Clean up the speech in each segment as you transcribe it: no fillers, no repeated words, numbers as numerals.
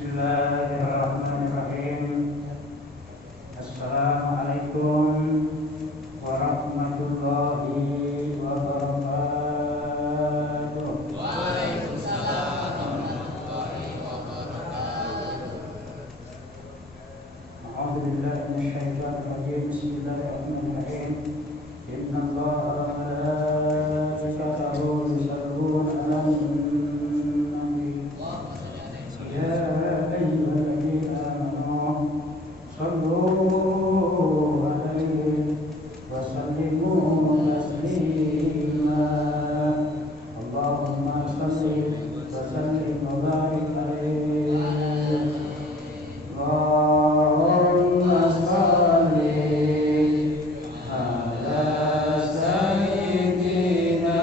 Bismillahirrahmanirrahim. Assalamualaikum warahmatullahi wabarakatuh. Waalaikumsalam warahmatullahi wabarakatuh. A'udzubillahi minasyaitonir rajim. Bismillahirrahmanirrahim. Innallaha wa malaikatahu yusholluna 'alan nabi. Ya ayyuhalladzina amanu shallu 'alaihi wa sallimu taslima. Allahumma shalli wa sallim wa barik 'alaihi. Allahumma shalli ala sayyidina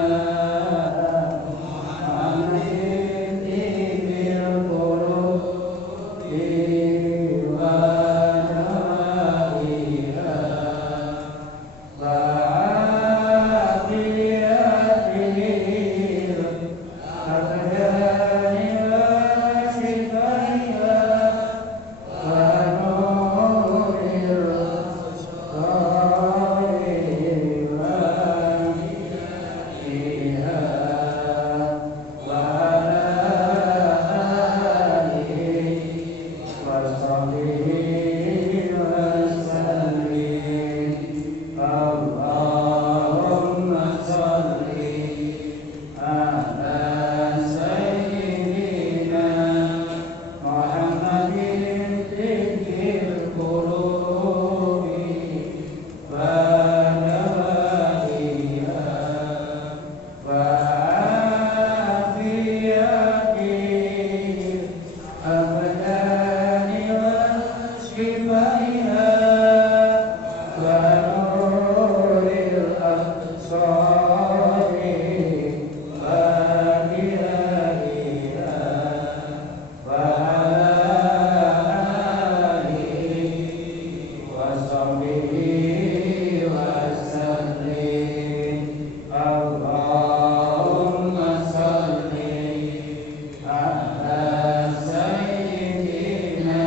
Muhammadin tibil qulubi wa nawaiha wa afiyatihil abdani wa shifaiha wa nuril absari wa anbiya'iha wa ala alihi wa sahbihi wa sallim. Allahumma shalli ala sayyidina Muhammadin tibbil qulubi wa nawaiha wa afiyatihil abdani wa shifaiha wa nuril absari wa anbiya'iha wa ala alihi wa sahbihi wa sallim. Allahumma shalli ala sayyidina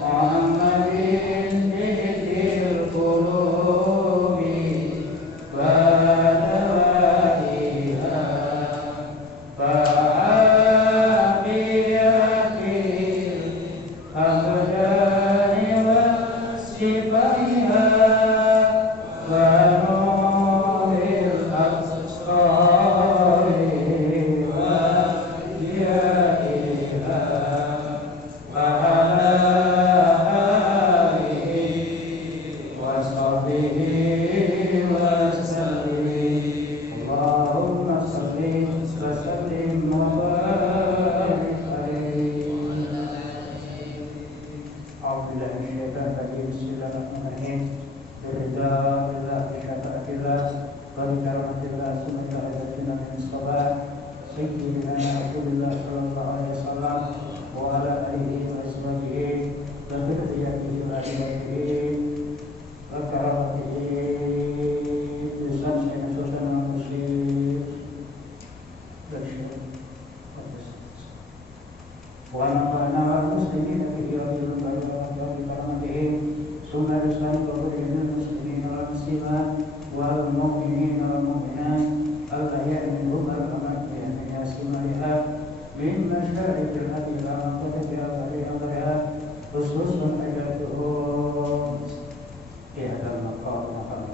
Muhammadin tibbil qulubi wa nawaiha wa afiyatihil abdani wa shifaiha wa nuril absari wa anbiya'iha wa ala alihi wa sahbihi wa sallim. Allahumma shalli wa sallim wa barik alaihi. A'udzubillahi minasyaitonir rajim. Bismillahirrahmanirrahim. Biridza syafa'atillah wa bikaramatillah summa ilahatina min salat sayyidina Rasulullah sallallahu alaihi wasallam wa ala alihi wa sahbihi wa dzurriyyatihi wa alihi wa karamatihi bisan sultan muslim dan wa nafa'ana wal muslimin bi yawmil qiyamah wa bi karamatihi summa lisan qawlil muslimin wal muslimat wal mu'minin wal mu'minat al-ahya'i minhum wal amwat bi asmaiha min masyaariqil ardi ila maqtatiha wa bi amriha khususun ajatuhum ya dalam maqam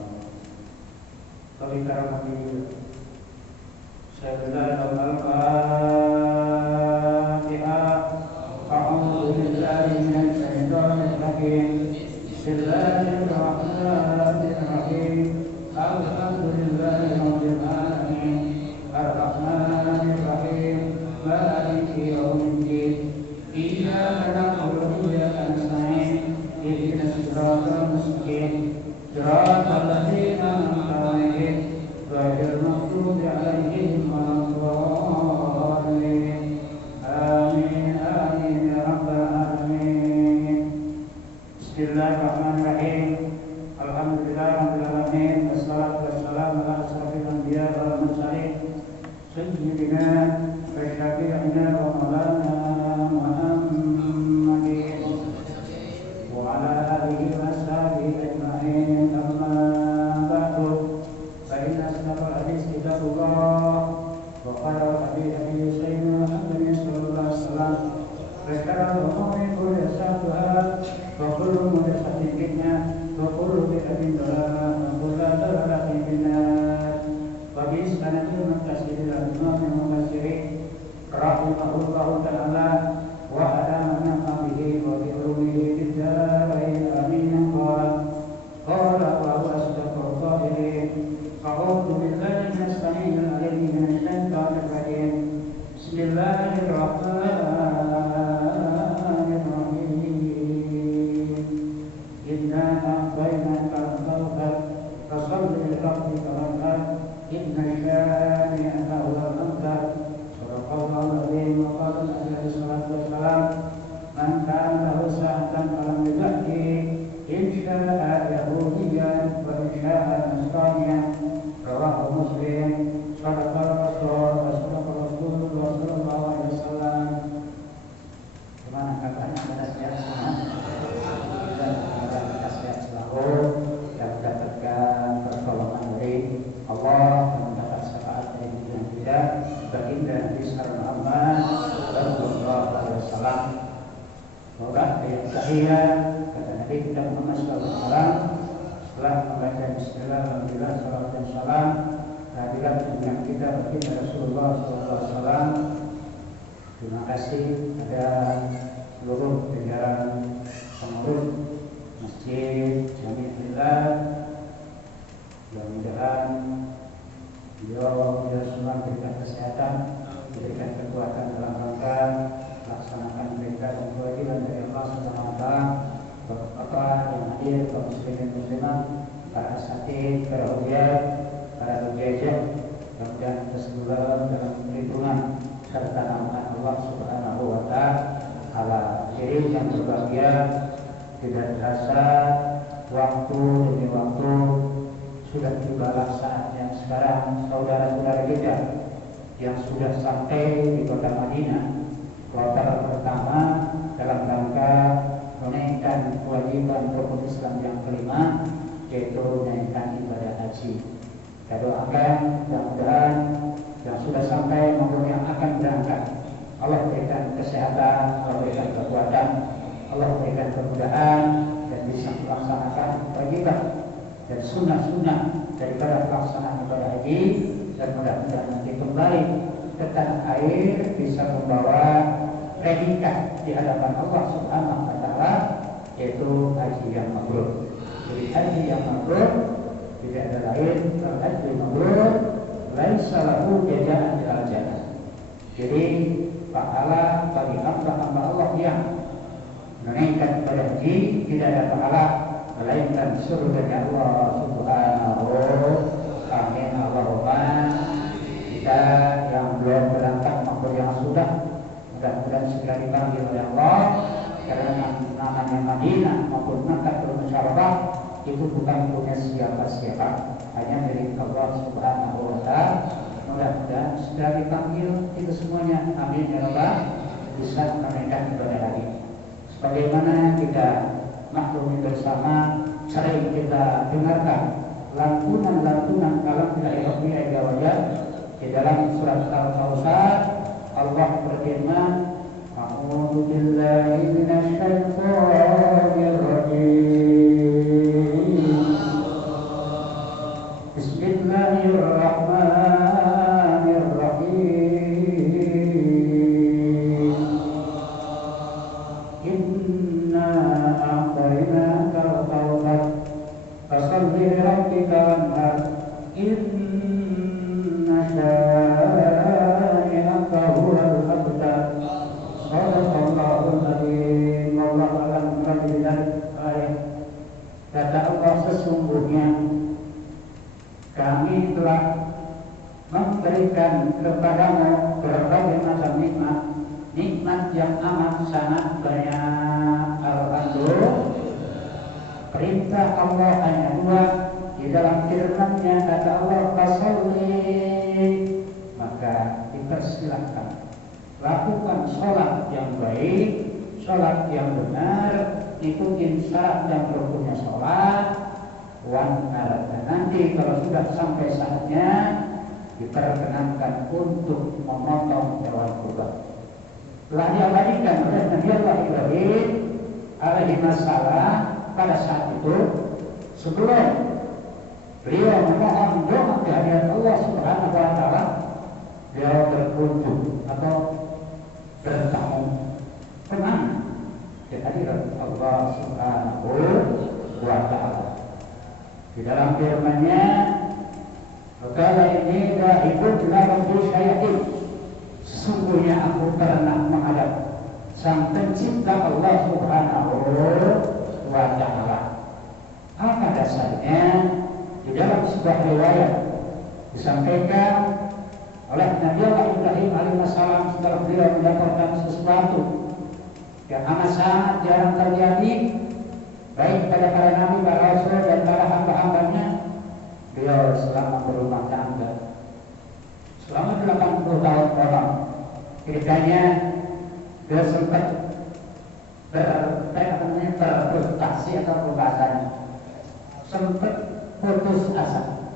kami karamati sayyidina al-Fatihah. A'udzu billahi minasy syaithanir rajim. Bismillahirrahmanirrahim. Alhamdulillahi rabbil alamin. Ar-Rahmanir Rahim. Maliki yaumiddin. Iyyaka na'budu wa iyyaka nasta'in. Ihdinas siratal mustaqim. Siratal ladzina an'amta 'alaihim ghairil maghdubi 'alaihim waladdallin. Amin amin ya rabbal alamin. Bismillahirrahmanirrahim. Alhamdulillahirabbil alamin. Wassalatu wassalamu ala asyrofil anbiya wal mursalin sayyidina wa syafi'ina wa maulana Muhammad baginda Nabi Muhammad sallallahu alaihi wasallam. Semoga ayat saya kata Nabi kita Muhammad sallallahu alaihi wasallam setelah membaca bismillah alhamdulillah salawat dan salam kehadiran dengan kita baginda Rasulullah sallallahu alaihi wasallam. Terima kasih pada seluruh jajaran pengurus Masjid Jami'illah. Mudah-mudahan beliau semua berikan kesehatan, berikan kekuatan dalam rangka melaksanakan perintah dan kewajiban dari Allah Subhanahu wa taala. Bapak yang hadir, kaum muslimin muslimat, para asatidz, para ulama, para penjajah, mudah-mudahan kita semua dalam lindungan serta naungan Allah Subhanahu wa taala. Jadi yang berbahagia, tidak terasa waktu demi waktu sudah tibalah saatnya sekarang saudara-saudara kita yang sudah sampai di kota Madinah, kota pertama dalam rangka menaikkan kewajiban rukun Islam yang kelima, yaitu menaikkan ibadah haji. Kita doakan mudah-mudahan yang sudah sampai maupun yang akan berangkat, Allah berikan kesehatan, Allah berikan kekuatan, Allah berikan kemudahan dan bisa melaksanakan kewajiban dan sunnah-sunnah daripada pelaksanaan ibadah haji, dan mudah-mudahan nanti kembali ke tanah air bisa membawa predikat di hadapan Allah Subhanahu wa taala, yaitu haji yang mabrur. Jadi haji yang mabrur tidak ada lain, haji mabrur laisa lahu jazaan ilal jannah. Jadi pahala bagi hamba-hamba Allah yang menaikkan ibadah haji tidak ada pahala melainkan surga Allah Subhanahu. Amin Allahumma. Kita yang belum berangkat maupun yang sudah, mudah-mudahan segera dipanggil oleh Allah, karena namanya Madinah maupun Makkah Al-Mukarramah itu bukan punya siapa-siapa, hanya milik Allah Subhanahu wa taala. Mudah-mudahan segera dipanggil itu semuanya. Amin ya rabbal bisa menaikkan ibadah haji. Sebagaimana kita maklumi bersama, sering kita dengarkan lantunan-lantunan kalam dari Rabbi Azza di dalam surat Al-Kautsar. Allah berfirman, A'udzu billahi minasy syaithanir rajim. Bismillahirrahmanirrahim. Inna a'tainaka al-kautsar fasalli li rabbika wanhar. Inna syani'aka huwal abtar. Shadaqallahul adzim. Wallahu a'lam bishawab. Kata Allah, sesungguhnya kami telah memberikan kepadamu berbagai macam nikmat, nikmat yang amat sangat banyak. Alhamdulillah. Perintah Allah hanya dua di dalam firman-Nya, kata Allah, fasalli, maka dipersilahkan lakukan sholat yang baik, sholat yang benar, ikutin syarat dan rukunnya sholat. Wanhar, dan nanti kalau sudah sampai saatnya diperkenankan untuk memotong hewan kurban. Telah diabadikan oleh Nabi Allah Ibrahim alaihi salam pada saat itu, sebelum beliau memohon doa kehadirat Allah Subhanahu wa taala, beliau berkunjung atau bertamu kemana? Kehadirat Allah Subhanahu wa taala. Di dalam firman-Nya, "Qala inni dhahibun ila rabbil syayatin." Sesungguhnya aku pernah menghadap Sang Pencipta Allah Subhanahu wa taala. Apa dasarnya? Di dalam sebuah riwayat disampaikan oleh Nabi Allah Ibrahim alaihissalam setelah beliau mendapatkan sesuatu yang amat sangat jarang terjadi baik pada para nabi, para rasul dan para hamba-hambanya. Beliau selama berumah tangga selama 80 tahun konon, ceritanya beliau sempat berprestasi atau pembahasannya sempat putus asa.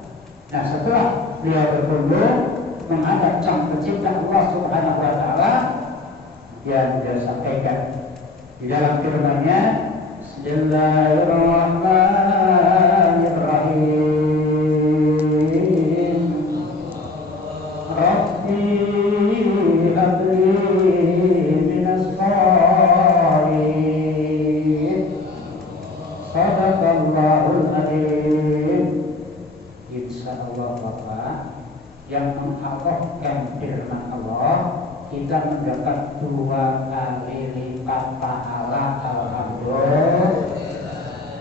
Nah, setelah beliau berkunjung menghadap Sang Pencipta Allah Subhanahu wa taala, dia sudah sampaikan di dalam firman-Nya, Bismillahirrahmanirrahim. Rabbi habli minas shalihin. Shadaqallahul adzim. Insyaallah Bapak yang menghafalkan firman Allah, kita mendapat 2 kali lipat pahala. Alhamdulillah.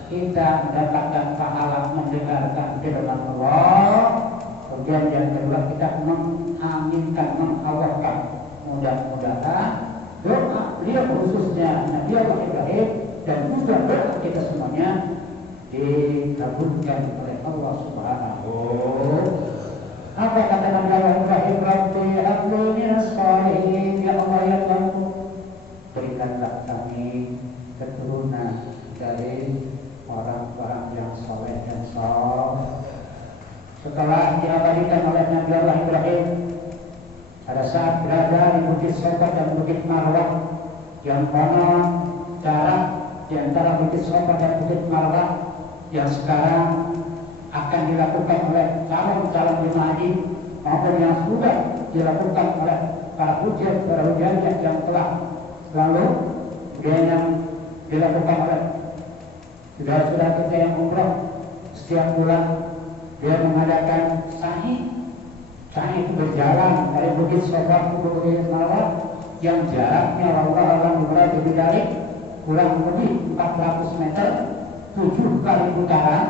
Kita mendapatkan pahala mendengarkan firman Allah. Kemudian yang kedua, kita mengaminkan, menghafalkan. Mudah-mudahan doa beliau khususnya Nabi Allah Ibrahim dan juga doa kita semuanya dikabulkan oleh Allah Subhanahu. Apa kata Nabi Allah Ibrahim? Rabbi habli minas shalihin. Ya Allah, ya Tuhan, berikanlah kami keturunan dari orang-orang yang soleh dan saleh. Setelah diabadikan oleh Nabi Allah Ibrahim pada saat berada di Bukit Sofa dan Bukit Marwah, yang konon jarak di antara Bukit Sofa dan Bukit Marwah yang sekarang akan dilakukan oleh calon-calon jemaah haji maupun yang sudah dilakukan oleh para hujan yang telah lalu, kemudian yang dilakukan oleh saudara-saudara kita yang umroh setiap bulan, dia mengadakan sa'i. Sa'i itu berjalan dari Bukit Sofa ke Bukit Marwah yang jaraknya wallahu a'lam lebih dari kurang lebih 400 meter, 7 kali putaran,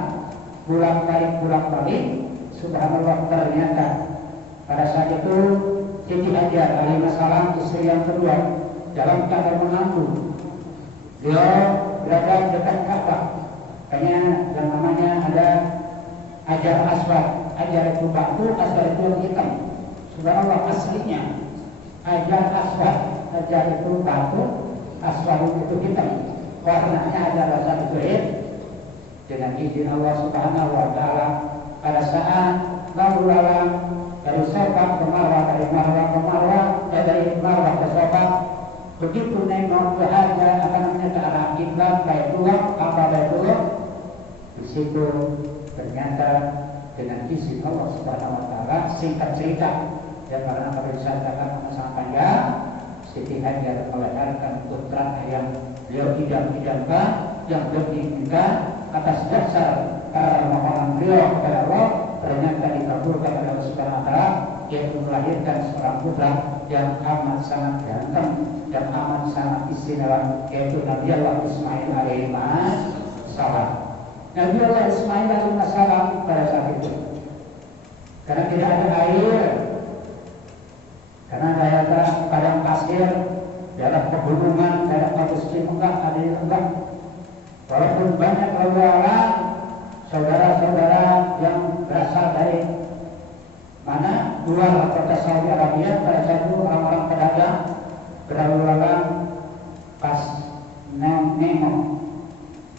bolak-balik. Subhanallah, ternyata pada saat itu Siti Hajar alaihissalam, istri yang kedua, dalam keadaan menantu, beliau berada dekat Ka'bah. Kayaknya yang namanya ada Hajar Aswad. Hajar itu batu, Aswad itu yang hitam. Subhanallah, aslinya Hajar Aswad. Hajar itu batu, Aswad itu hitam. Warnanya ada rasa itu dengan izin Allah Subhanahu wa taala. Pada saat lalu lalang dari Sofa ke Marwah, dari Marwah ke Marwah, dari Marwah ke Sofa, begitu nengok ke Hajar, ke arah kiblat Baitullah, Baitullah, di situ ternyata dengan izin Allah Subhanahu wa taala, singkat cerita ya, karena kalau diceritakan sangat panjang, Siti Hajar melahirkan putra yang beliau idam-idamkan, yang beliau inginkan. Atas dasar permohonan beliau kepada Allah, ternyata dikabulkan oleh Allah Subhanahu wa taala, yaitu melahirkan seorang putra yang amat sangat ganteng dan amat sangat istimewa, yaitu Nabi Allah Ismail alaihissalam. Nabi Allah Ismail alaihissalam pada saat itu, karena tidak ada air, karena daerah padang pasir, daerah pegunungan, daerah Palestina enggak ada yang enggak. Walaupun banyak orang saudara-saudara yang berasal dari mana luar kota Saudi Arabia, pada saat itu orang-orang pedagang berlalu lalang pas nengok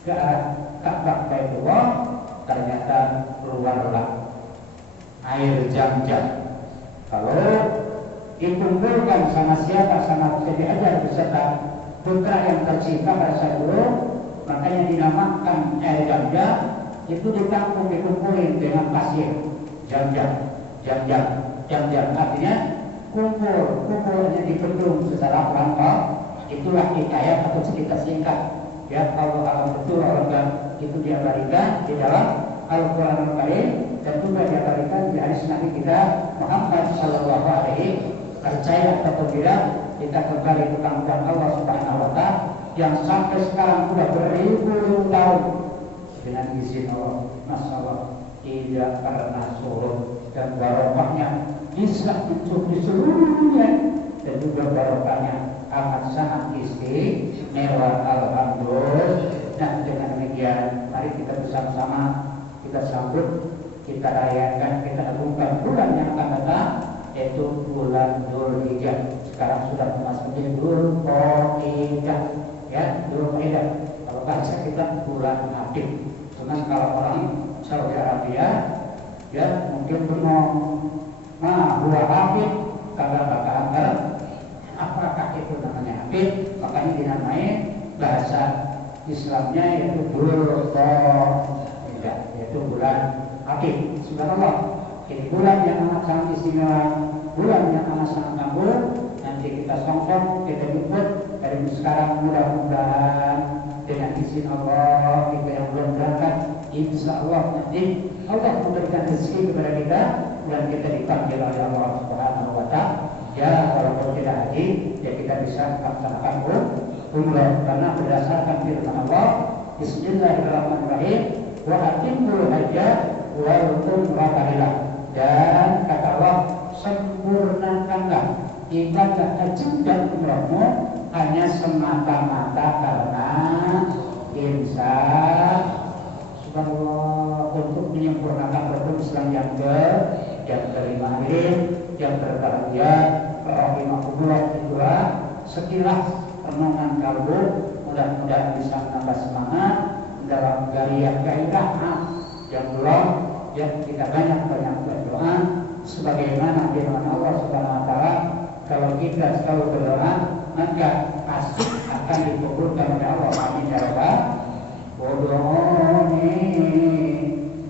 ke arah Ka'bah Baitullah, ternyata keluarlah air Zam-Zam. Kalau dikumpulkan sama siapa, sama Siti Hajar beserta putra yang tercinta pada saat itu, makanya dinamakan air Zam-Zam. Itu ditampung, dikumpulin dengan pasir. Zam-Zam artinya kumpulnya dipendung secara perantau. Itulah hikayat atau cerita singkat ya, Allah alam betul orang itu diabadikan di dalam Al-Quran Al-Karim dan juga diabadikan di hadis Nabi kita Muhammad Sallallahu Alaihi. Percaya atau tidak, kita kembali kepada Allah Subhanahu wa taala yang sampai sekarang sudah beribu-ribu tahun dengan izin Allah, Masya Allah, tidak pernah surut, dan barokahnya bisa untuk di seluruh dunia, dan juga barokahnya amat sangat istimewa. Alhamdulillah. Nah, dengan demikian mari kita bersama-sama kita sambut, kita rayakan, kita agungkan bulan yang akan datang, yaitu bulan Dzulhijjah. Sekarang sudah memasuki Dzulqa'dah ya, Dzulqa'dah. Kalau bahasa kita bulan Adil. Cuman kalau orang Saudi Arabia ya mungkin bengong Nah, huwa hafid kagak bakalan apakah itu namanya hafid, makanya dinamai bahasa Islamnya yaitu Dzulqa'dah, yaitu bulan hafid. Subhanallah, ini bulan yang amat sangat istimewa, bulan yang amat sangat makbul. Nanti kita songsong, kita jemput dari sekarang, mudah-mudahan dengan izin Allah kita yang belum berangkat, insya Allah nanti Allah memberikan rezeki kepada kita dan kita dipanggil oleh Allah Subhanahu wa Ta'ala. Ya, walaupun tidak haji, ya kita bisa melaksanakan umrah karena berdasarkan firman Allah, Bismillahirrahmanirrahim, wa atimmul hajja wal umrata, dan kata Allah, sempurnakanlah ibadah haji dan umrahmu hanya semata-mata karena insan. Subhanallah, untuk menyempurnakan rukun Islam yang kelima ini, yang berbahagia, rahimahullah kedua, sekilas renungan kalbu, mudah-mudahan bisa menambah semangat dalam gairah yang belum, yang kita banyak-banyak berdoa sebagaimana firman Allah Subhanahu wa Ta'ala, kalau kita selalu berdoa maka pasti akan dikabulkan oleh Allah. Amin ya rabbal alamin.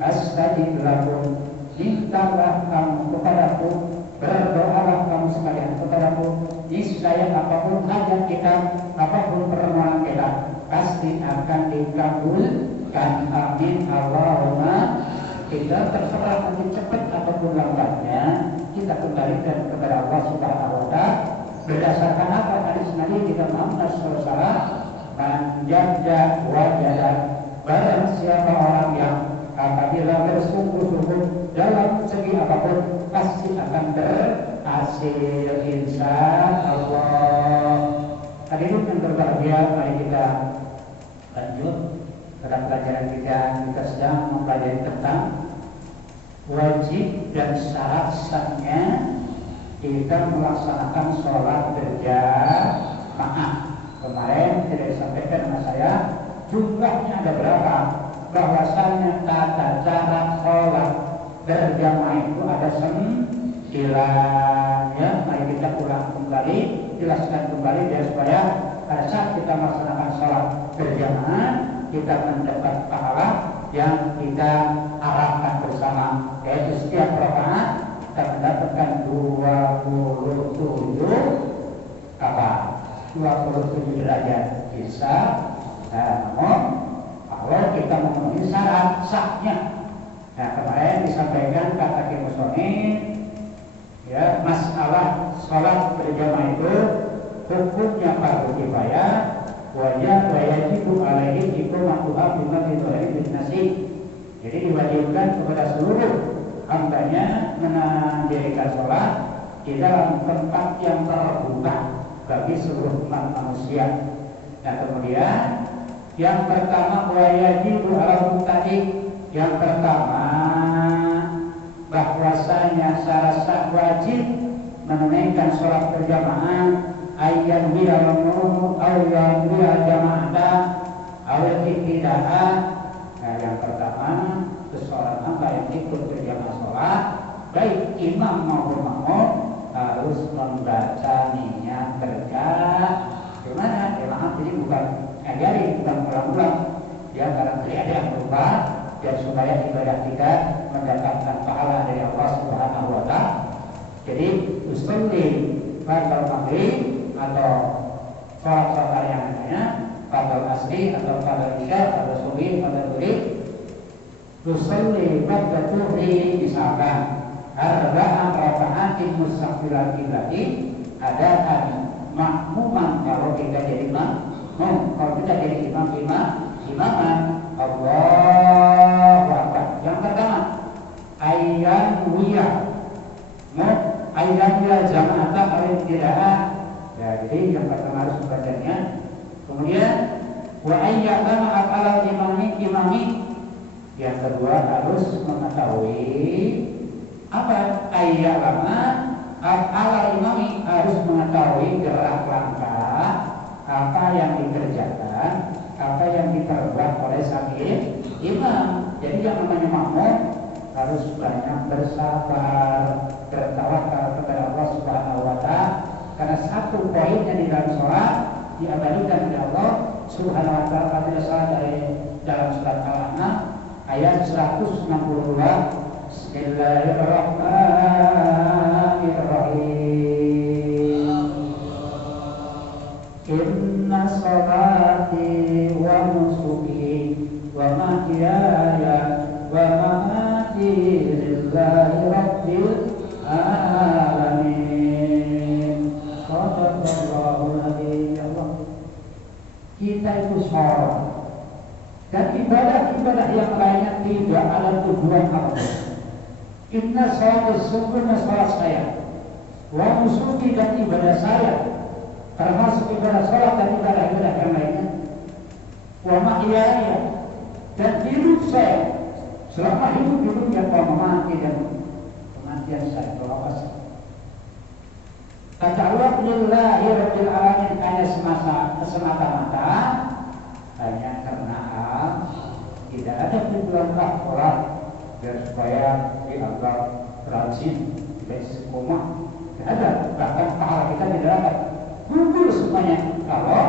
Astajib lakum, mintalah kamu kepadaku, berdoalah kamu sekalian kepadaku, niscaya apapun hajat kita, apapun permohonan kita pasti akan dikabulkan. Amin Allahumma. Kita terserah nanti cepat ataupun lambatnya, kita kembalikan kepada Allah Subhanahu wa Ta'ala. Berdasarkan apa hadis Nabi kita Muhammad SAW, manjada wajada, barang siapa orang yang apabila bersungguh-sungguh dalam segi apapun pasti akan berhasil insyaallah. Hadirin yang berbahagia, mari kita lanjut pada pelajaran kita. Kita sedang mempelajari tentang wajib dan syarat sahnya kita melaksanakan sholat berjamaah. Kemarin tidak disampaikan sama saya jumlahnya ada berapa, bahwasanya tata cara sholat berjamaah itu ada 9 ya. Mari kita ulang kembali, jelaskan kembali biar supaya pada saat kita melaksanakan sholat berjamaah kita mendapat pahala yang kita harapkan bersama, yaitu setiap rakaat kita mendapatkan 27 derajat bisa. Namun kalau kita memenuhi syarat sahnya, nah kemarin disampaikan kata Kimusoni ya, masalah sholat berjamaah itu hukumnya fardu kifayah, wajibu alaihi iqamatuha bima fi nasi. Jadi diwajibkan kepada seluruh hambanya mendirikan sholat di dalam tempat yang terbuka bagi seluruh umat manusia. Nah kemudian yang pertama wajibu ala tadi, yang pertama bahwasanya syarat sah wajib menunaikan sholat berjamaah ayat bi'al-mu'um awal bi'al jama'ata awal ibtida'a. Nah yang pertama, seseorang hamba yang ikut berjamaah sholat, baik imam maupun makmum, harus membaca niat berjamaah. Gimana? Ya maaf, ini bukan ngajari, bukan ulang-ulang ya, karena ada yang lupa, dan supaya ibadah kita mendapatkan pahala dari Allah Subhanahu wa Ta'ala. Jadi usolli pada maghrib atau sholat yang lainnya, pada asri atau pada isya, pada subuh, pada zuhur, usolli pada zuhri misalkan arba'an raka'atin mustaqbilan ada makmuman. Kalau kita jadi makmum, kalau kita jadi imaman Allahu Akbar. Yang pertama ayyan wiyah jama'ata al-ibtida'a. Ya, jadi yang pertama harus membacanya. Kemudian wa ayyakama al imami. Yang kedua harus mengetahui apa ayyakama al imami, harus mengetahui gerak langkah apa yang dikerjakan, apa yang diperbuat oleh sang imam. Jadi yang namanya makmum harus banyak bersabar. bertawakal kepada Allah Subhanahu wa Ta'ala, karena satu poinnya di dalam sholat diabadikan oleh Allah Subhanahu wa Ta'ala pada saat dari dalam surat Al-An'am ayat 162. Bismillahirrahmanirrahim. Inna sholati wa nusuki wa mahyaya wa mamati lillahi rabbil alamin. Shadaqallahul adzim. Ya Allah, kita itu sholat dan ibadah-ibadah yang lainnya tidak ada tujuan apa. Inna sholati, sungguhnya sholat saya, wa nusuki dan ibadah saya, termasuk ibadah sholat dan ibadah-ibadah yang lainnya, wa mahyaya dan hidup saya, selama hidup-hidupnya, wa mamati dan kematian saya, berapa. Kata Allah, lillahi rabbil alamin, hanya semata-mata hanya karena tidak ada tujuan sholat biar supaya dianggap rajin, tidak istiqomah, tidak ada. Bahkan pahala kita tidak dapat, gugur semuanya kalau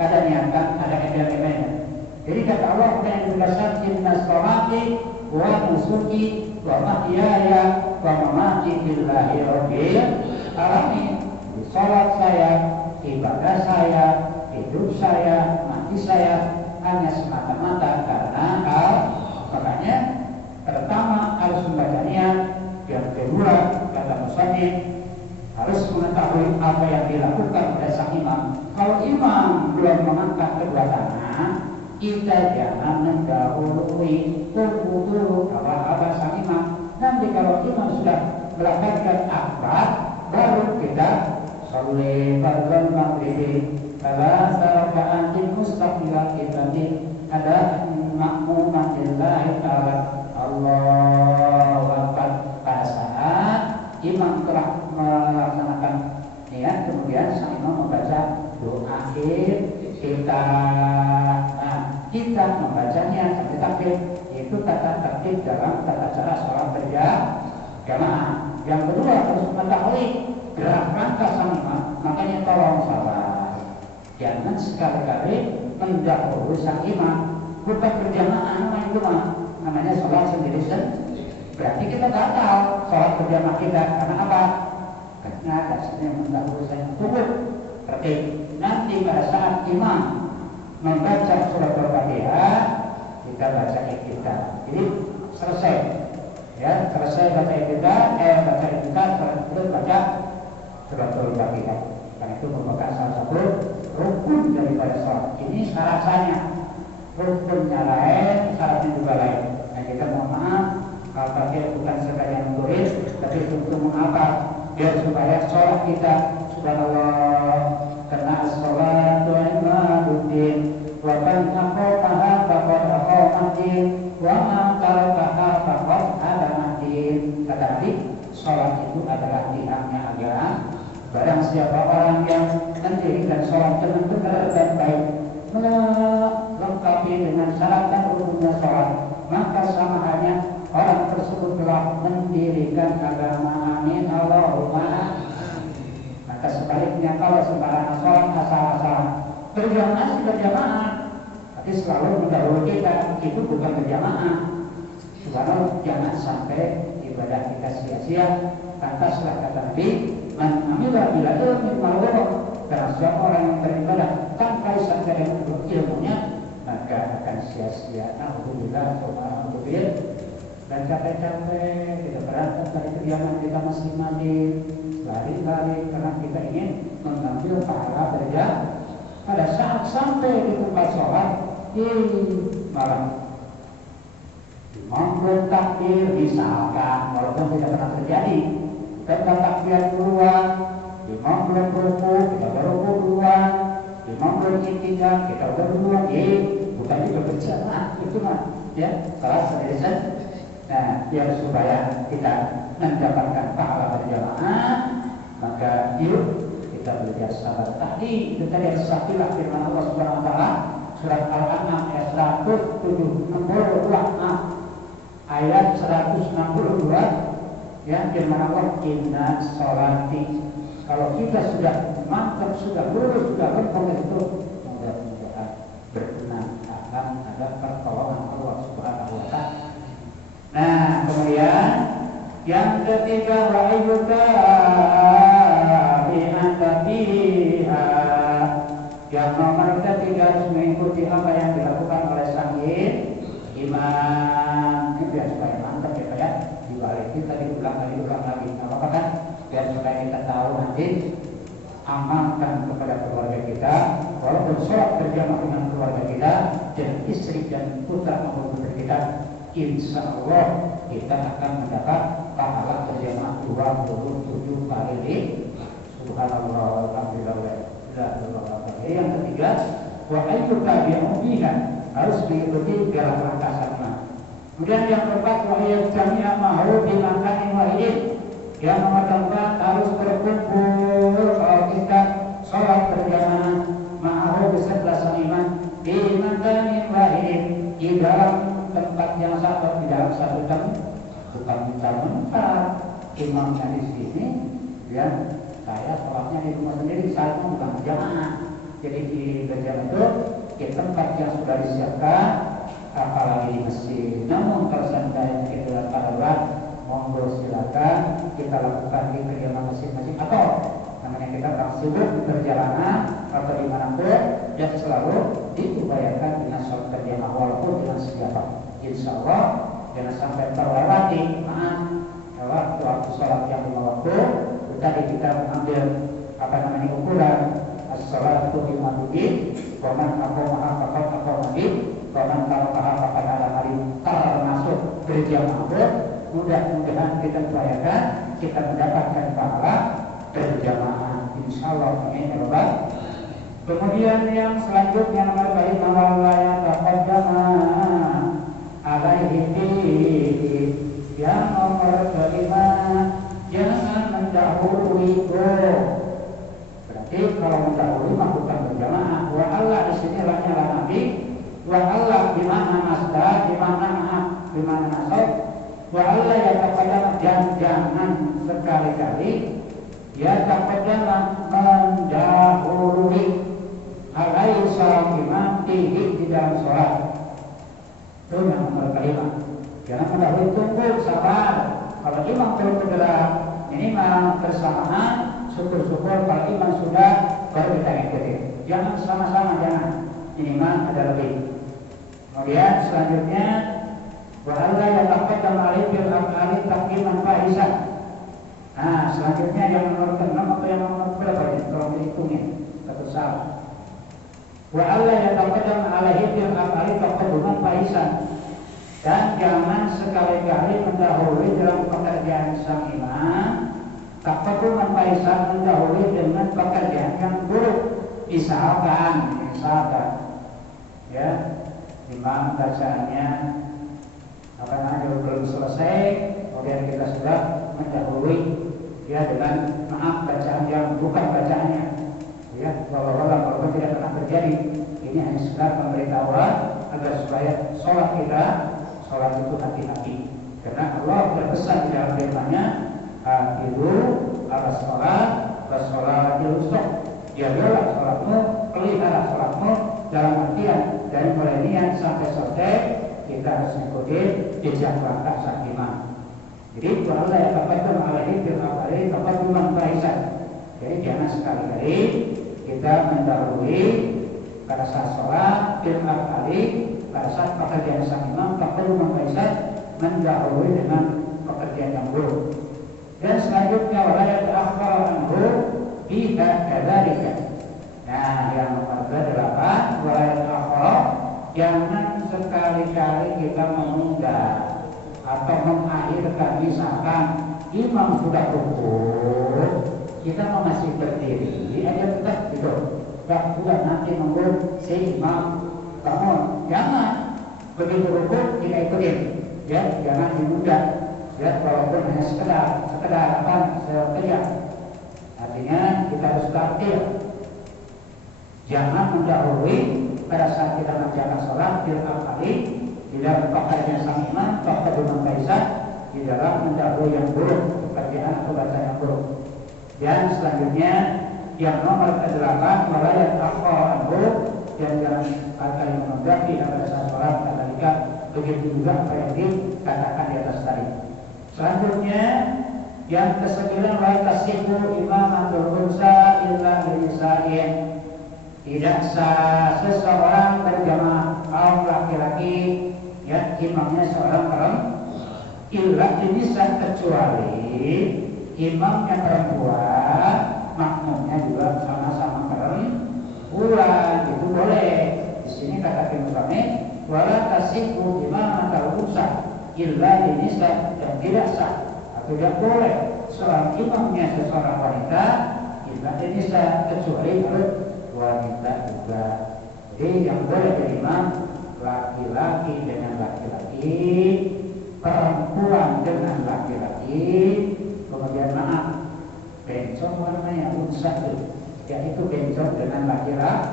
ada niatan, ada embel-embelnya. Jadi kata Allah yang diberikan, inna sholati wa nusuki wa mahyaya wa mamati lillahi rabbil alamin. Sholat saya, ibadah saya, hidup saya, mati saya hanya semata-mata karena makanya pertama harus membaca niat, yang kedua kata musannif harus mengetahui apa yang dilakukan oleh sang imam. Kalau imam belum mengangkat kedua tangan, kita jangan mendahului, tunggu dulu apa sang imam. Nanti kalau imam sudah melakukan akbar, baru kita sholli fardhan maghribi salasa raka'atin mustaqbilan qiblatin ada makmuman lillahi ta'ala Allahu akbar. Pada saat imam telah melaksanakan niat, kemudian sang imam membaca doa akhir kita. Nah, kita membacanya sampai takbir. Itu tata tertib dalam tata cara sholat berjamaah. Yang kedua harus mengetahui gerak langkah sang imam. Makanya tolong sahabat, jangan sekali-kali mendahului sang imam. Bukan berjamaah namanya sholat sendiri-sendiri. Berarti kita gagal sholat berjamaah kita. Karena apa? Karena dasarnya mendahului sang imam. Berarti nanti pada saat imam membaca surat Al-Fatihah, kita baca iktidal. Jadi selesai, ya, selesai baca iktidal, terus baca surat Al-Fatihah. Karena itu merupakan salah satu rukun daripada sholat. Ini syaratnya, rukunnya lain, syaratnya juga lain. Nah, kita mohon maaf, Al-Fatihah bukan sekadar tulis, tapi untuk mengapa? Biar supaya sholat kita, subhanallah, karena as-sholatu imaduddin, wa man aqamaha faqad aqamaddin, wa man tarakaha faqad hadamaddin. Kata Nabi, sholat itu adalah tiangnya agama. Barang siapa orang yang mendirikan sholat dengan benar dan baik, melengkapi dengan syarat dan rukunnya sholat, maka sama halnya orang tersebut telah mendirikan agama. Amin Allahumma. Maka sebaliknya, kalau sembarangan sholat asal-asalan, berjamaah, tapi selalu mendahului kita, itu bukan berjamaah. Subhanallah, jangan sampai ibadah kita sia-sia. Pantaslah kata Nabi, man amila bila ilmin ma'ruf, karena siapa orang yang beribadah tanpa sadar ilmunya, maka akan sia-sia. Alhamdulillah, alhamdulillah. Dan capek-capek kita berangkat dari kediaman kita masing-masing, lari-lari karena kita ingin mengambil pahala berjamaah. Pada saat sampai di tempat sholat, malah imam takbir, misalkan, walaupun tidak pernah terjadi, kita takbir duluan, imam belum ruku, kita beruku duluan, imam belum iktidal, kita udah duluan. Bukan juga berjamaah, itu mah ya salah sendiri. Nah, biar supaya kita mendapatkan pahala berjamaah, maka yuk kita belajar sabar. Tadi itu tadi sakilah firman Allah Subhanahu wa taala surat Al-An'am ayat 172, ayat 162. Ya, firman Allah inna sholati. Kalau kita sudah mantap, sudah lurus, sudah lempeng itu, mudah-mudahan berkenan akan ada pertolongan Allah Subhanahu wa Ta'ala. Nah, kemudian yang ketiga wa ayyuka bi'antabiha. Yang nomor ketiga harus mengikuti apa yang dilakukan oleh sang imam. Ini biar supaya mantap ya, kayak dibalik kita diulang lagi. Apa kan? Biar supaya kita tahu nanti amalkan kepada keluarga kita, walaupun sholat berjamaah dengan keluarga kita dan istri dan putra maupun putri kita, insya Allah kita akan mendapat pahala berjamaah 27 kali di subhanallah alhamdulillah. Yang ketiga, wa ayyuka bi'ummiha, harus mengikuti jalan langkah sama. Kemudian yang keempat, wa ayyuka ma'hu bimakanin wahidin. Yang nomor keempat, harus berkumpul kalau kita sholat berjamaah ma'hu beserta sang imam bimakanin wahidin, di dalam tempat yang satu, di dalam satu tempat, bukan tempat imamnya di sini, ya. Saya sholatnya di rumah sendiri, saya bukan berjamaah. Jadi di berjamaah itu di tempat yang sudah disiapkan, apalagi di masjid. Namun kalau seandainya itu darurat, monggo silakan kita lakukan di berjamaah masjid-masjid atau namanya kita sibuk di perjalanan atau dimanapun, dan selalu diupayakan dengan sholat berjamaah walaupun dengan siapa. Insya Allah jangan sampai terlewati waktu sholat yang lima waktu. Tadi kita mengambil ukuran as-salatu lima budi, koman akomaha fakat akomadi, koman tarokaha fakat alamari, termasuk berjamaah. Mudah-mudahan kita upayakan kita mendapatkan pahala berjamaah, insya Allah. Amin ya Rabbal. Kemudian yang selanjutnya nomor baik bahwa yang taqaddama alaihi, yang nomor kelima, jangan mendahului. Berarti kalau mendahului mah bukan berjamaah. Wa Allah di sini lahnya lah Nabi. Wa Allah di mana masdar, di mana nasab. Wa Allah ya taqaddama, dan jangan sekali-kali ya taqaddama mendahului alaihi salam imam di dalam sholat. Itu yang nomor kelima. Jangan mendahului, tunggu, sabar. Kalau imam belum bergerak, minimal bersamaan, syukur-syukur. Kalau imam sudah, baru kita ikuti. Jangan sama-sama, jangan. Minimal ada lebih. Kemudian selanjutnya, wa alla yataqaddam alaihi bil af'ali taqdiman fahisan. Nah, selanjutnya yang nomor 6 atau yang nomor berapa ya? Tolong dihitungin. Satu salah. Wa alla yataqaddam alaihi bil af'ali taqdiman fahisan. Dan jangan sekali-kali mendahului dalam pekerjaan sang imam, taqaddum fahisan, mendahului dengan pekerjaan yang buruk. Misalkan ya, imam bacaannya belum selesai, kemudian kita sudah mendahului ya dengan bacaan yang bukan bacaannya, ya, walaupun tidak pernah terjadi. Ini hanya sekedar pemberitahuan agar supaya sholat itu hati-hati, karena Allah berpesan di dalam firman-Nya, hafizu ala sholat wa sholatil wusta. Jagalah sholatmu, pelihara sholatmu, dalam artian dari mulai niat sampai selesai kita harus mengikuti jejak langkah sang imam. Jadi Allah yang taqaddam alaihi bil af'ali taqadduman fahisan. Jadi jangan sekali-kali kita mendahului pada saat sholat bil af'ali, pada saat pekerjaan sang imam taqadduman fahisan, mendahului dengan pekerjaan yang buruk. Dan selanjutnya wala yata'akhkhar anhu biha kadzalika. Nah, yang nomor 8, wala yata'akhkhar, jangan sekali-kali kita menunda atau mengakhirkan. Misalkan imam sudah rukuk, kita masih berdiri aja tetap gitu. Sudah nanti nunggu si imam bangun. Jangan begitu rukuk kita ikutin, ya, jangan ditunda. Ya, walaupun hanya sekedar sekejap. Artinya kita harus takdir. Jangan mendahului pada saat kita menjalankan sholat bil af'ali di dalam pekerjaan sang imam taqaddum fahisan, di dalam mendahului yang buruk, pekerjaan atau bahasa yang buruk. Dan selanjutnya yang nomor ke-8 walayat akhara dan jangan kata yang menggaki pada saat sholat ketika begitu juga apa yang dikatakan di atas tadi. Selanjutnya yang ke-9 la tasihu imamatul unsa illa binisa'in. Tidak sah seseorang berjamaah kaum laki-laki ya imamnya seorang perempuan illa dinisa kecuali imamnya perempuan makmumnya juga sama-sama perempuan itu boleh. Di sini kata Musami wala tasihu imamatul unsa illa dinisa dan tidak sah atau tidak boleh seorang imamnya seseorang wanita illa dinisa kecuali harus wanita juga. Jadi yang boleh jadi imam laki-laki dengan laki-laki, perempuan dengan laki-laki, kemudian maaf bencong warnanya unsa yaitu bencong dengan laki-laki,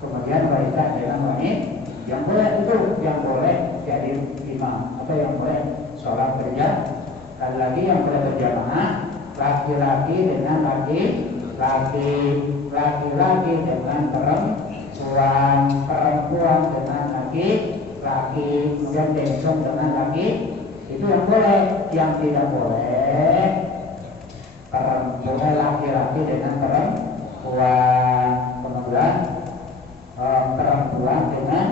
kemudian wanita dengan wanita. Yang boleh itu yang boleh jadi imam atau yang boleh sholat berjamaah. Dan lagi yang boleh berjamaah laki-laki dengan laki-laki, laki-laki dengan perempuan, perempuan dengan laki-laki, kemudian bencong dengan laki. Itu yang boleh. Yang tidak boleh perempuan laki-laki dengan perempuan, kemudian perempuan dengan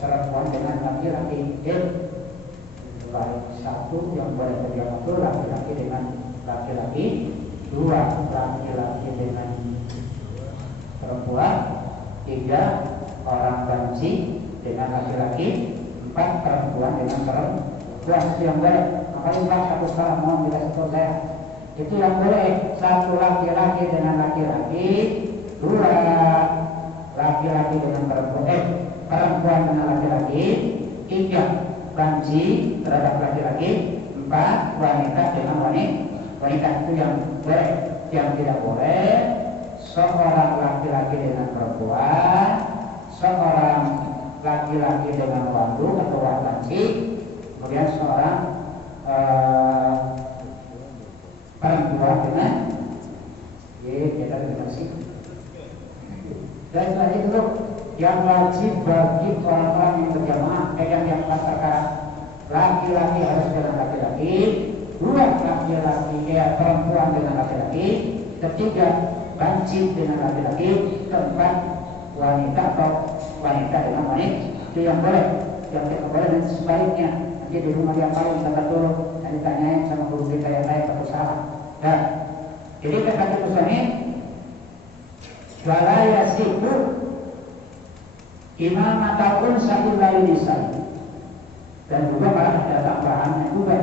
perempuan dengan laki-laki. Baik satu yang boleh terjadi itu laki-laki dengan laki-laki, dua laki-laki dengan perempuan, tiga orang banci dengan laki-laki, empat perempuan dengan perempuan. Itu yang boleh. Makanya satu salah mohon bila sebut saya itu yang boleh. Satu laki-laki dengan laki-laki, dua laki-laki dengan perempuan, perempuan dengan laki-laki, tiga banci terhadap laki-laki, empat wanita dengan wanita. Itu yang boleh. Yang tidak boleh seorang laki-laki dengan perempuan, seorang laki-laki dengan wandu atau wanci, kemudian seorang perempuan dengan kita dengan si. Dan selanjutnya itu yang wajib bagi orang-orang yang berjamaah yang perkara laki-laki harus dengan laki-laki, dua laki-laki perempuan dengan laki-laki, ketiga banci dengan laki-laki, keempat wanita atau wanita dengan wanita. Itu yang boleh. Yang tidak boleh dan sebaliknya nanti di rumah yang paling kita turun dan ditanyain sama guru kita yang lain atau salah. Dan jadi kata Musani wala yasihu imam ataupun satu lain nisai. Dan juga ada tambahannya juga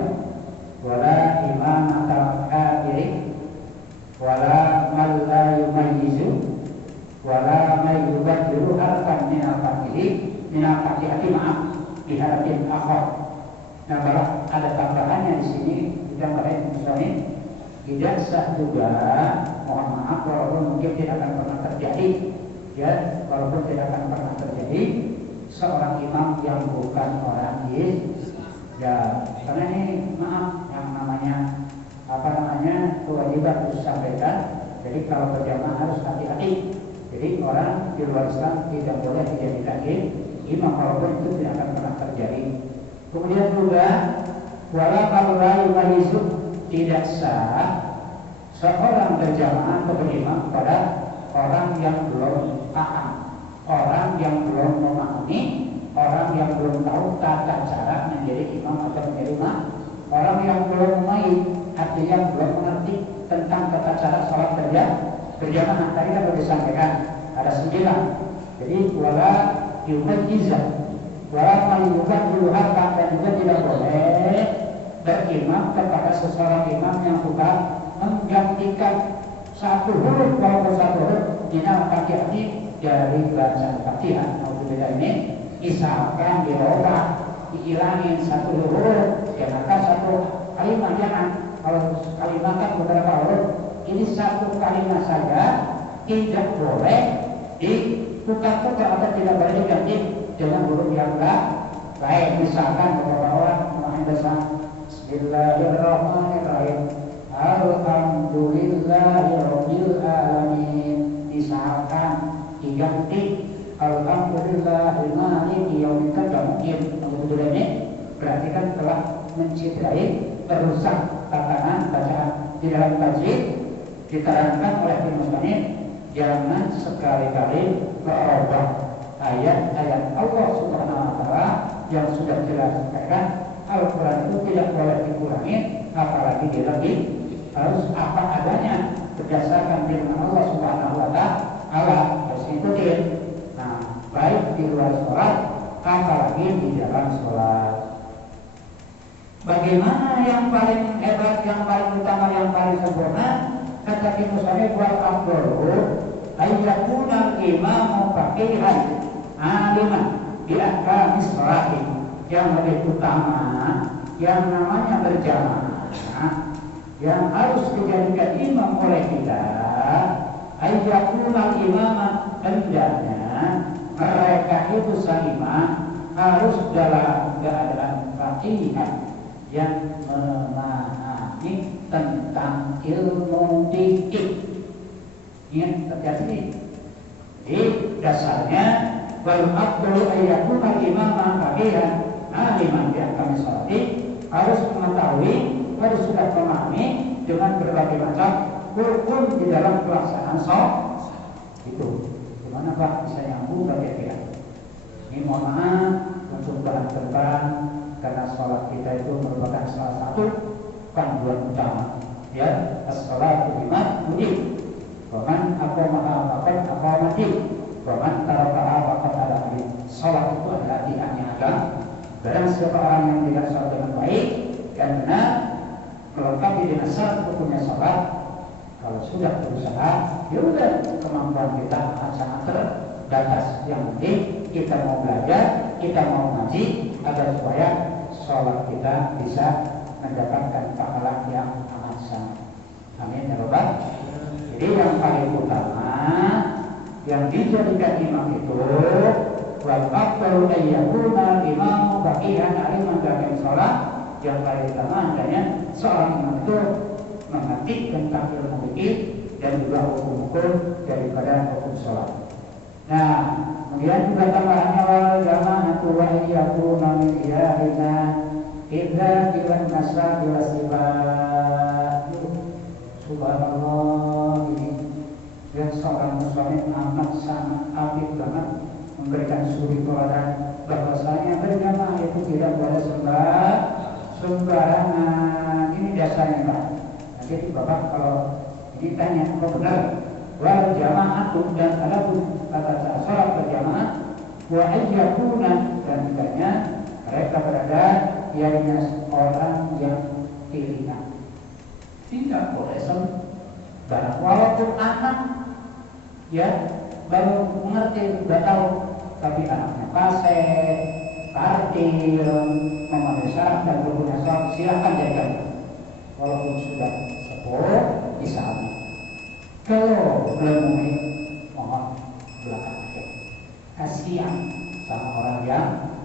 wala imam atau kafir wala man la yumayyizu wala may yubaddilu harfan min al-fatihah min al-fatihah maaf di harfin akhar. Nah, kalau ada tambahannya di sini ditambahin misalnya tidak sah juga, mohon maaf walaupun mungkin tidak akan pernah terjadi ya, walaupun tidak akan pernah terjadi seorang imam yang bukan orang ya, karena ini maaf yang namanya kewajiban harus disampaikan. Jadi kalau berjamaah harus hati-hati. Jadi orang di luar Islam tidak boleh dijadikan imam walaupun itu tidak akan pernah terjadi. Kemudian juga wala qaula yumayyizu tidak sah seorang berjamaah atau berimam pada orang yang belum paham, orang yang belum memahami, orang yang belum tahu tata cara menjadi imam atau menjadi imam, orang yang belum main, artinya belum mengerti tentang tata cara sholat berjamaah. Tadi kan sudah disampaikan ada 9. Jadi wala yumayyiza wala mayyubat duluhan dan juga tidak boleh berimam kepada seseorang imam yang bukan menggantikan satu huruf maupun satu huruf minal Fatihah dari bacaan Fatihah. Maksudnya ini misalkan dirubah, dihilangin satu huruf, jangan satu kalimat, jangan. Kalau kalimat kan beberapa huruf, ini satu kalimat saja tidak boleh ditukar-tukar atau tidak boleh diganti dengan huruf yang Baik, misalkan beberapa orang mengatakan Bismillahirrahmanirrahim, Alhamdulillahirabbil alamin. Misalkan diganti Alhamdulillahil maliki yaumiddin, tidak mungkin begitu ini. Berarti kan telah mencederai, merusak tatanan bacaan. Di dalam tajwid diterangkan oleh Muslim, jangan sekali-kali merubah ayat-ayat Allah Subhanahu wa taala yang sudah jelas dikatakan Al-Quran itu tidak boleh dikurangi, apalagi dilebih, harus apa adanya berdasarkan firman Allah Subhanahu wa taala, harus ikutin. Nah, baik di luar sholat apalagi di dalam sholat. Bagaimana yang paling hebat, yang paling utama, yang paling sempurna? Kata Ibnu Muslim, wal afdalu ayyakuna imamu faqihan aliman bi ahkamis sholati. Yang lebih utama, yang namanya berjamaah, yang harus dijadikan imam oleh kita, ayyakuna imama, hendaknya mereka itu sa'imah harus dalam keadaan faqihan, yang memahami tentang ilmu fikih. Ingat hati-hati ini. Jadi dasarnya wal afdalu ayyakuna imaman faqihan aliman bi ahkami sholati, harus mengetahui, harus sudah memahami dengan berbagai macam hukum di dalam pelaksanaan sholat. Itu gimana Pak bisa nyambung kira-kira? Ini mohon maaf untuk bahan-bahan, karena sholat kita itu merupakan salah satu panduan utama, ya. As-sholatu lima wujud, waman aqamaha faqad aqamati, waman tarakaha faqad adami. Sholat itu adalah tiangnya agama. Barang siapa orang yang tidak sholat dengan baik dan benar, melengkapi dengan syarat hukumnya sholat, kalau sudah berusaha, ya udah, kemampuan kita akan sangat terbatas. Yang penting kita mau belajar, kita mau ngaji, agar supaya sholat kita bisa mendapatkan pahala yang amat sangat. Amin ya Rabbal. Jadi yang paling utama yang dijadikan imam itu wal afdalu ayyakuna imamu faqihan aliman bi ahkami sholat. Yang paling utama adanya seorang imam itu mengerti tentang ilmu fikih dan juga hukum-hukum daripada hukum sholat. Nah, kemudian juga tambahannya wal jama'atu wa iyyakuna min iyahina idza kiran nasa biwasifat. Subhanallah, ini yang seorang muslim amat sangat apik banget memberikan suri teladan bahwasanya berjamaah itu tidak boleh sembarangan. Ini dasarnya Pak. Jadi Bapak kalau ditanya apa benar wal jamaah dan ada kata sholat berjamaah wa ayyakuna, dan tidaknya mereka berada ianya orang yang pilihan. Tidak boleh sembarangan, walaupun anak ya baru mengerti, sudah tahu, tapi anaknya fasik, parkir, memenuhi syarat dan berpunya sholat, silakan jadikan. Walaupun sudah sepuh, misalnya. Kalau belum memenuhi, mohon belakang aja. Kasihan sama orang yang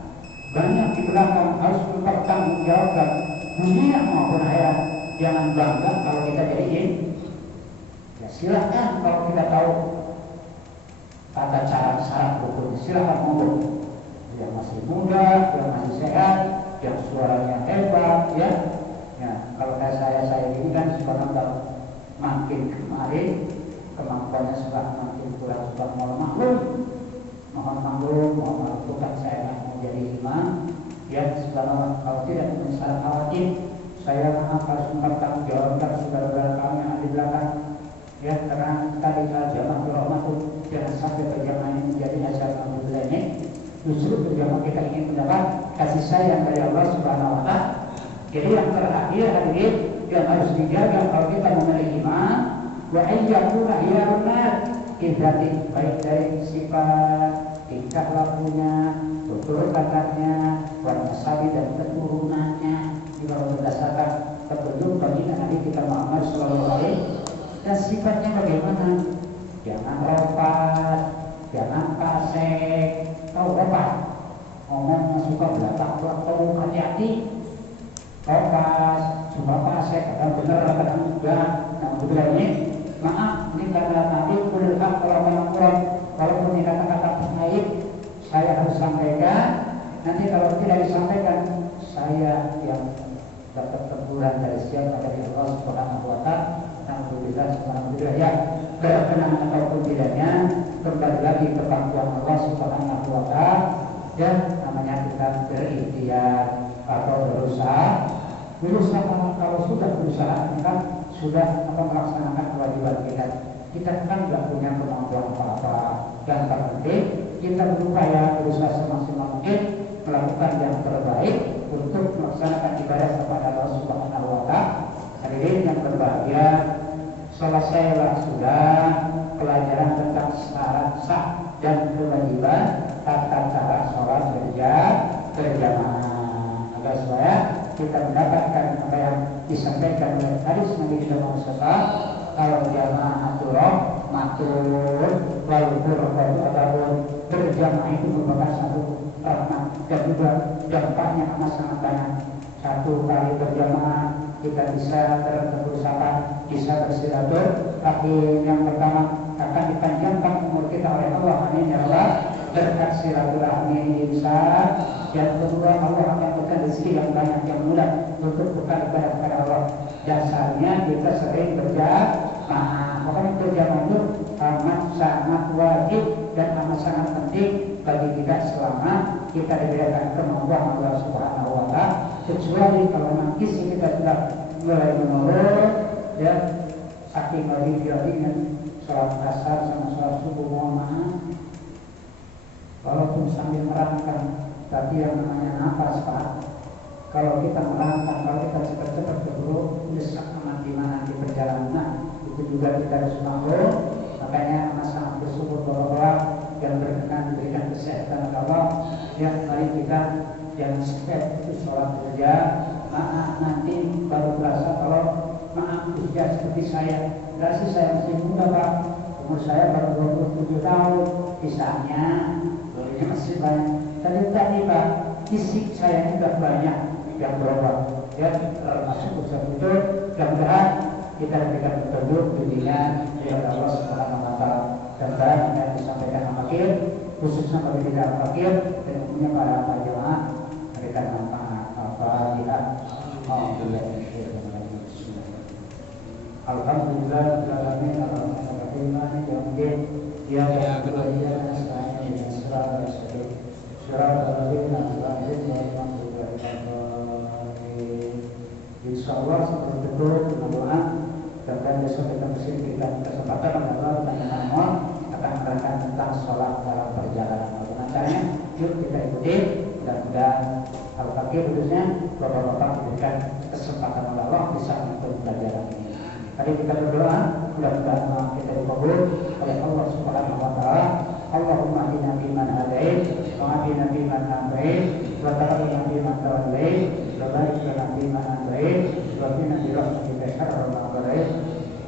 banyak di belakang harus mempertanggungjawabkan dunia maupun akhirat. Jangan bangga kalau kita jadiin. Ya silahkan kalau kita tahu tata cara syarat hukumnya, silahkan monggo. Yang masih muda, yang masih sehat, yang suaranya hebat, ya. Ya, kalau kayak saya ini kan subhanallah makin kemarin kemampuannya sudah makin kurang, sudah mohon maklum, bukan saya mau jadi imam, ya subhanallah. Kalau tidak punya syarat khawatir, saya harus mempertanggungjawabkan saudara-saudara kami yang ada di belakang, ya, karena tadi jamaah rahmat itu jangan sampai berjamaah ini menjadi hasil alhamdulillah ini. Justru berjamaah kita ingin mendapat kasih sayang dari Allah Subhanahu wa taala. Jadi yang terakhir hadirin yang harus dijaga kalau kita memiliki iman, wa ayyakuna hiyarunat idzati, baik dari sifat, tingkah lakunya, tutur katanya, warna sabi dan keturunannya, juga berdasarkan petunjuk baginda Nabi kita Muhammad SAW. Dan sifatnya bagaimana? Jangan ropat, jangan pasek, tahu ropat. ngomongnya suka belakang tahu hati-hati. Pas sumpah saya kadang benar kadang enggak. Nah betul ini maaf ini karena tadi kulhak kalau memang kurang walaupun ini kata-kata baik saya harus sampaikan. Nanti kalau tidak disampaikan saya yang dapat teguran dari siapa dari Allah Subhanahu wa taala. Alhamdulillah subhanallah ya. Berkenan ataupun tidaknya kembali lagi ke pangkuan Allah Subhanahu wa taala. Dan namanya kita berikhtiar atau berusaha. Kalau sudah berusaha kan sudah melaksanakan kewajiban kita. Kita kan tidak punya kemampuan apa-apa. Yang terpenting kita berupaya berusaha semaksimal mungkin melakukan yang terbaik untuk melaksanakan ibadah kepada Allah Subhanahu wa taala. Hadirin yang berbahagia, selesailah sudah pelajaran tentang syarat sah dan kewajiban tata cara sholat berjamaah. Agar supaya kita mendapatkan apa yang disampaikan oleh hadis Nabi Muhammad, kalau jamaah aturoh matur walaupun ataupun berjamaah itu merupakan satu rahmat dan juga dampaknya amat sangat banyak. Satu kali berjamaah kita bisa berusaha bisa bersilaturahmi. Yang pertama akan dipanjangkan umur kita oleh Allah, amin ya Allah, berkat silaturahmi insan. Yang kedua Allah akan berikan rezeki yang banyak yang mudah untuk bukan kepada Allah. Dasarnya kita sering berjamaah. Makanya berjamaah itu amat sangat wajib dan amat sangat penting bagi kita selama kita diberikan kemampuan Allah Subhanahu wa taala. Kecuali kalau nanti kita sudah mulai menurun ya, saking lagi dengan sholat asar sama sholat subuh, mohon maaf walaupun sambil merangkang, tapi yang namanya nafas Pak, kalau kita merangkang, kalau kita cepat-cepat keburu desak amat gimana di perjalanan, itu juga kita harus makhluk. Makanya sangat bersyukur bahwa yang berkenan diberikan kesehatan Allah. Yang mari kita jangan skep itu sholat berjamaah, nanti baru berasa kalau maaf usia seperti saya. Berarti saya masih muda Pak, umur saya baru 27 tahun, misalnya ini masih banyak. Tadi Pak, fisik saya ini sudah banyak yang berubah ya, termasuk usia itu. Mudah-mudahan kita diberikan petunjuk bimbingan dari Allah Subhanahu wa taala. Dan yang disampaikan fakir, khususnya bagi kita fakir dan umumnya para jemaah, memberikan manfaat. Al-Fatihah. Alhamdulillah alamin arrahmanirrahim maliki yaumiddin. Ya Rabbana nasta'in ihdinas siratal mustaqim siratal ladzina an'amta 'alaihim. Insyaallah seperti itu doa dan besok kita mesti berikan kesempatan adalah pertanyaan akan menerangkan tentang sholat dalam perjalanan. Bagaimana caranya? Yuk kita ikuti. Mudah-mudahan al-fakir khususnya bapak-bapak diberikan kesempatan oleh Allah bisa untuk pelajaran ini. Tadi kita berdoa, mudah-mudahan kita dikabul oleh Allah Subhanahu wa taala. Allahumma hdina fiman hadait, wa hdina fiman amait, wa tawallana fiman tawallait, wa barik lana fiman amait, wa qina bi rahmatika syarra ma qadait.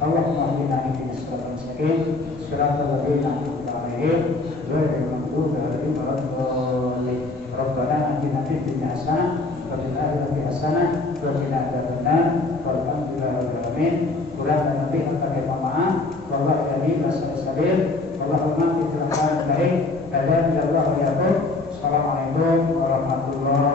Allahumma hdina ihdinas siratal mustaqim, siratal ladzina an'amta 'alaihim, ghairil maghdubi 'alaihim waladdallin. Rabbana atina fid dunya hasanah wa fil akhirati hasanah wa qina adzabannar. Walhamdulillahirabbil alamin. Kurang dan lebih kami mohon maaf. Wallahu a'lam bishawab. Allahumma kita baik. Assalamualaikum warahmatullahi